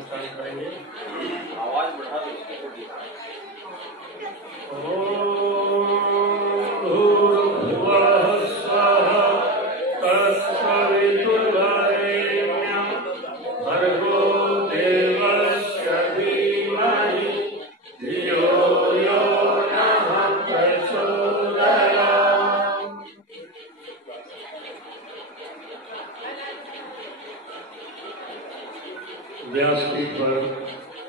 अनुष्ठान करेंगे। आवाज बढ़ा दो। व्यासपीठ पर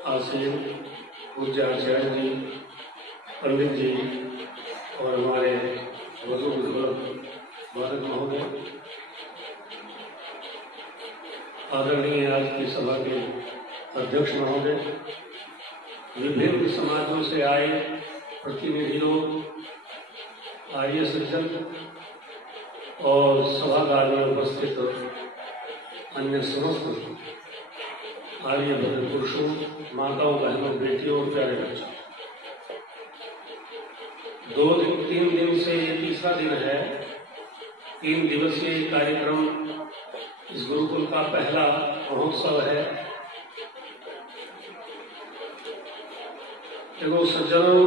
आसीन पूज्य आचार्य जी, पंडित जी और हमारे बुजुर्ग बालक महोदय, आदरणीय आज की सभा के अध्यक्ष महोदय, विभिन्न समाजों से आए प्रतिनिधियों, आर्य सज्जन और सभागार में उपस्थित अन्य समस्त आर्य भद्र पुरुषों, माताओं, बहनों, बेटियों और प्यारे बच्चों, 3 दिन से ये तीसरा दिन है। 3 दिवसीय कार्यक्रम इस गुरुकुल का पहला महोत्सव है। देखो सज्जनों,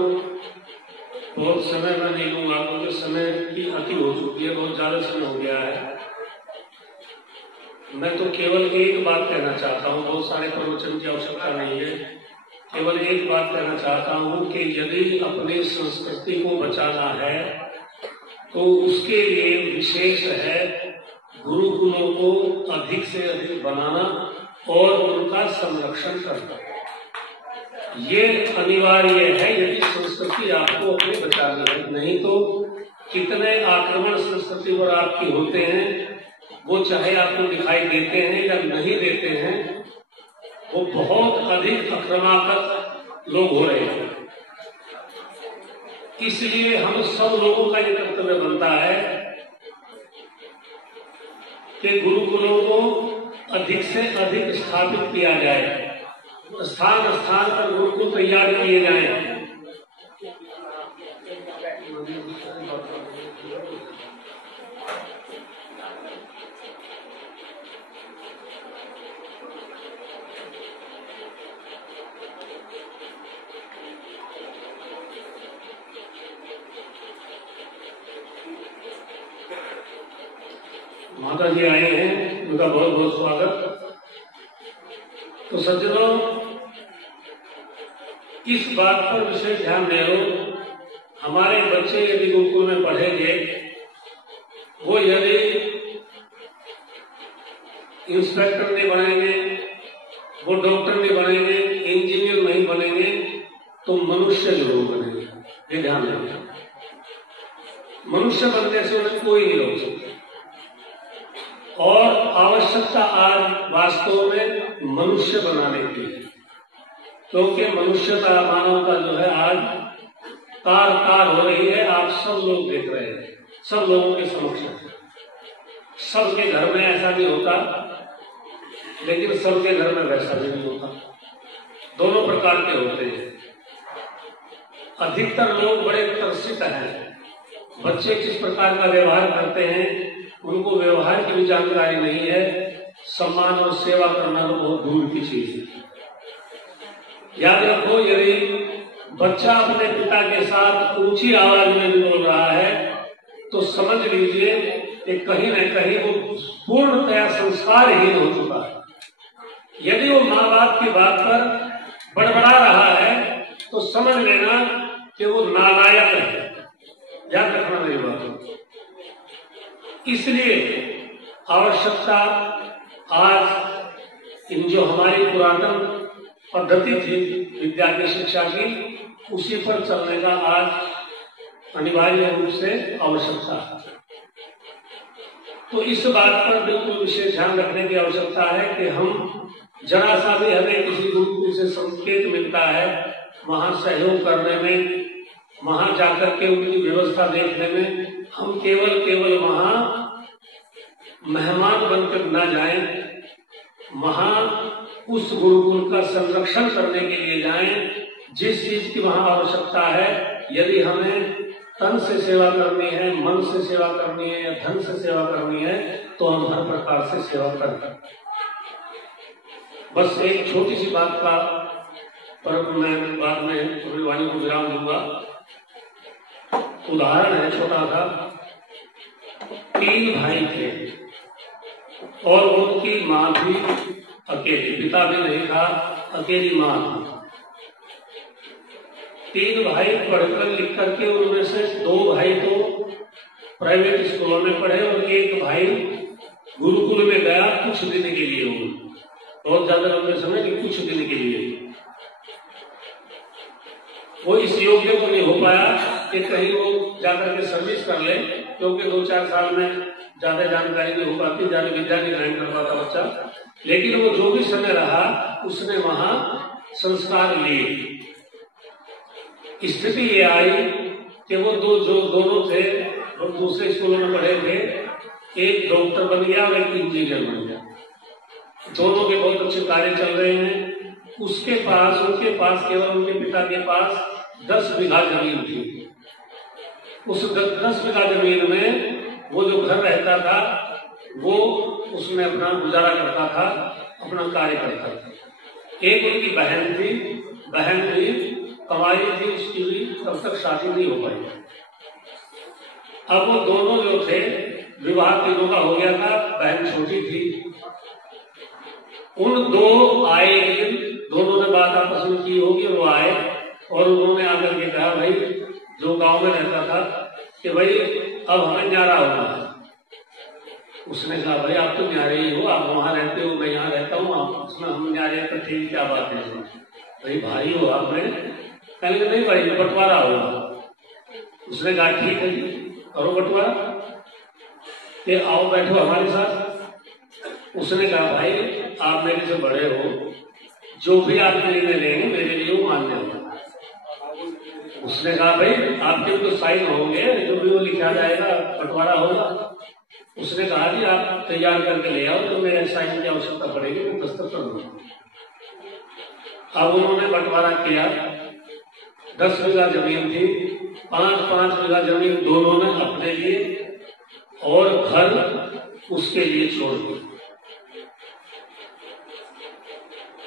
बहुत समय मैं नहीं लूंगा क्योंकि समय की अति हो चुकी है, बहुत ज्यादा समय हो गया है। मैं तो केवल एक बात कहना चाहता हूँ, बहुत सारे प्रवचन की आवश्यकता नहीं है। केवल एक बात कहना चाहता हूँ कि यदि अपनी संस्कृति को बचाना है तो उसके लिए विशेष है गुरुकुलों को अधिक से अधिक बनाना और उनका संरक्षण करना। ये अनिवार्य है यदि संस्कृति आपको अपने बचानी है। नहीं तो कितने आक्रमण संस्कृति पर आपकी होते हैं, वो चाहे आपको दिखाई देते हैं या नहीं देते हैं, वो बहुत अधिक आक्रामक लोग हो रहे हैं। इसलिए हम सब लोगों का ये कर्तव्य बनता है कि गुरुकुलों को अधिक से अधिक स्थापित किया जाए, स्थान स्थान पर गुरुकुल तैयार किए जाएं। माता जी आए हैं, उनका बहुत बहुत स्वागत। तो सज्जनों, इस बात पर विशेष ध्यान दे लो, हमारे बच्चे यदि गुरुकुल में पढ़ेंगे, वो यदि इंस्पेक्टर नहीं बनेंगे, वो डॉक्टर नहीं बनेंगे, इंजीनियर नहीं बनेंगे, तो मनुष्य जरूर बनेंगे। ये ध्यान रखना, मनुष्य बनने से उन्हें कोई नहीं रोक सकता। और आवश्यकता आज वास्तव में मनुष्य बनाने की है, क्योंकि मनुष्यता, मानवता जो है आज तार तार हो रही है। आप सब लोग देख रहे हैं, सब लोगों के समक्ष है। सबके घर में ऐसा नहीं होता, लेकिन सबके घर में वैसा भी नहीं होता। दोनों प्रकार के होते हैं। अधिकतर लोग बड़े तरसित हैं। बच्चे किस प्रकार का व्यवहार करते हैं उनको व्यवहार की भी जानकारी नहीं है। सम्मान और सेवा करना तो बहुत दूर की चीज है। याद रखो, यदि बच्चा अपने पिता के साथ ऊंची आवाज में बोल रहा है तो समझ लीजिए कि कहीं न कहीं वो पूर्णतया संस्कारहीन हो चुका है। यदि वो माँ बाप की बात पर बड़बड़ा रहा है तो समझ लेना कि वो नालायक है। याद रखना मेरी बात। इसलिए आवश्यकता आज इन जो हमारी पुरातन पद्धति थी विद्या की शिक्षा की, उसी पर चलने का आज अनिवार्य रूप से आवश्यकता है। तो इस बात पर बिल्कुल विशेष ध्यान रखने की आवश्यकता है कि हम जरा सा भी हमें किसी गुरुकुल से संकेत मिलता है, वहां सहयोग करने में, वहां जाकर के उनकी व्यवस्था देखने में, हम केवल वहां मेहमान बनकर न जाएं, वहां उस गुरुकुल का संरक्षण करने के लिए जाएं। जिस चीज की वहां आवश्यकता है, यदि हमें तन से सेवा करनी है, मन से सेवा करनी है या धन से सेवा करनी है, तो हम हर प्रकार से सेवा करते हैं। बस एक छोटी सी बात का पर मैं बाद में अपनी वाणी को विराम दूंगा। उदाहरण है छोटा सा। 3 भाई थे और उनकी माँ भी अकेली, पिता भी नहीं था, अकेली माँ थी। 3 भाई पढ़कर लिख करके उनमें से 2 भाई तो प्राइवेट स्कूलों में पढ़े और एक भाई गुरुकुल में गया कुछ दिन के लिए। बहुत ज्यादा लंबे समय कि कुछ दिन के लिए वो इस योग्य को नहीं हो पाया कि कहीं वो जाकर के सर्विस कर ले, क्योंकि 2-4 साल में ज्यादा जानकारी नहीं हो पाती, ज्यादा विद्या नहीं ग्रहण कर पाता बच्चा। लेकिन वो जो भी समय रहा उसने वहां संस्कार लिए। स्थिति ये आई कि वो जो दोनों थे और दूसरे स्कूलों में पढ़े थे, एक डॉक्टर बन गया और एक इंजीनियर बन गया। दोनों के बहुत अच्छे कार्य चल रहे हैं। उनके पास केवल उनके पिता के पास 10 बीघा जमीन थी। उस 10 बीघा जमीन में वो जो घर रहता था वो उसमें अपना गुजारा करता था, अपना कार्य करता था। एक उनकी बहन थी, बहन भी कमाई थी उसकी भी, तब तक शादी नहीं हो पाई। अब वो दोनों जो थे, विवाह तीनों का हो गया था, बहन छोटी थी। उन 2 आए एक दिन, दोनों ने बात आपस में की होगी और वो आए और उन्होंने आकर के कहा, भाई जो गांव में रहता था कि भाई अब हमें न्यारा होना है। उसने कहा, भाई आप तो न्यारे ही हो, आप वहां रहते हो, मैं यहाँ रहता हूँ, आप उसमें हम न्यारे इकट्ठे की क्या बात है? भाई भाई हो आप में? कहेंगे नहीं भाई बंटवारा होगा। उसने कहा ठीक है जी, करो बंटवारा, ये आओ बैठो हमारे साथ। उसने कहा, भाई आप मेरे से बड़े हो, जो भी आप निर्णय लेंगे मेरे लिए वो मान्य होगा। उसने कहा, भाई आपके तो साइन होंगे, जो भी वो लिखा जाएगा बंटवारा होगा। उसने कहा, जी आप तैयार करके ले आओ, तो मेरे साइन की आवश्यकता पड़ेगी, मैं दस्तखत कर दूंगा। अब उन्होंने बंटवारा किया। 10 बीघा जमीन थी, 5-5 बीघा जमीन दोनों ने अपने लिए और घर उसके लिए छोड़ दिया।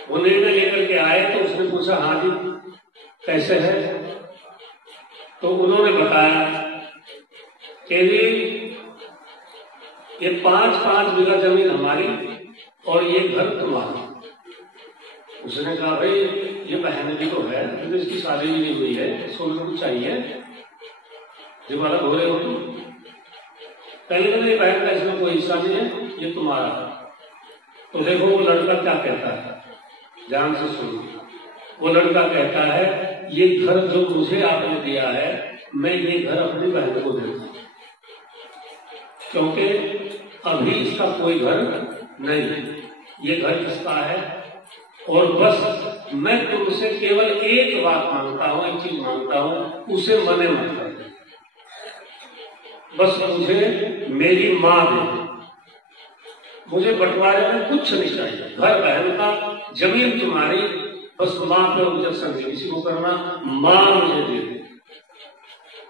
वो निर्णय लेकर के आए तो उसने पूछा, हाँ जी कैसे है? तो उन्होंने बताया कि ये 5-5 बीघा जमीन हमारी और ये घर तुम्हारा। उसने कहा, भाई ये बहन भी तो है, तो इसकी शादी भी नहीं हुई है, सोने को चाहिए, जब अलग हो रहे हो तुम। पहले तो ये बहन का इसमें कोई हिस्सा नहीं है, ये तुम्हारा। तो देखो वो लड़का क्या कहता है, ध्यान से सुनो। वो लड़का कहता है, ये घर जो मुझे आपने दिया है, मैं ये घर अपनी बहन को देता हूं, क्योंकि अभी इसका कोई घर नहीं है, ये घर इसका है। और बस मैं तुमसे केवल एक बात मांगता हूं, एक चीज मांगता हूं, उसे मने मत कर दे। बस मुझे मेरी मां दे, मुझे बंटवारे में कुछ नहीं चाहिए। घर बहन का, जमीन तुम्हारी, बस मां पे ऑब्जेक्शन नहीं किसी को करना, मां मुझे दे दे।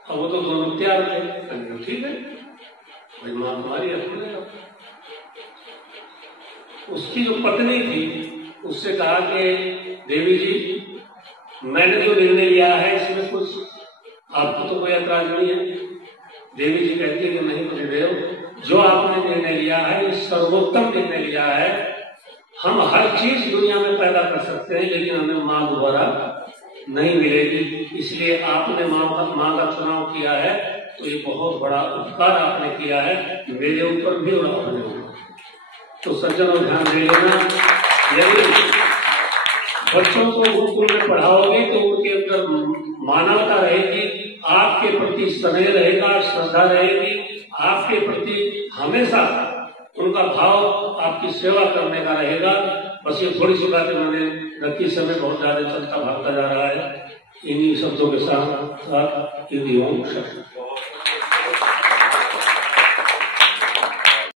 अब वो तो दोनों तैयार थे, ठीक है भाई मां तुम्हारी अपने। उसकी जो पत्नी थी उससे कहा कि देवी जी मैंने जो निर्णय लिया है इसमें कुछ आपको तो कोई ऐतराज नहीं है? देवी जी कहती है कि नहीं गुरुदेव, जो आपने निर्णय लिया है ये सर्वोत्तम निर्णय लिया है। हम हर चीज दुनिया में पैदा कर सकते हैं, लेकिन हमें मां दोबारा नहीं मिलेगी। इसलिए आपने मां का चुनाव किया है, तो ये बहुत बड़ा उपकार आपने किया है मेरे ऊपर भी और अपने ऊपर। तो सज्जनों ध्यान दे लेना, यदि बच्चों को गुरुकुल में पढ़ाओगे तो उनके अंदर मानवता रहेगी, आपके प्रति स्नेह रहेगा, श्रद्धा रहेगी, आपके प्रति हमेशा उनका भाव आपकी सेवा करने का रहेगा। बस ये थोड़ी सी बातें मैंने रखी, समय बहुत ज्यादा चलता भागता जा रहा है। इन्हीं शब्दों के साथ हिंदी ओम शब्द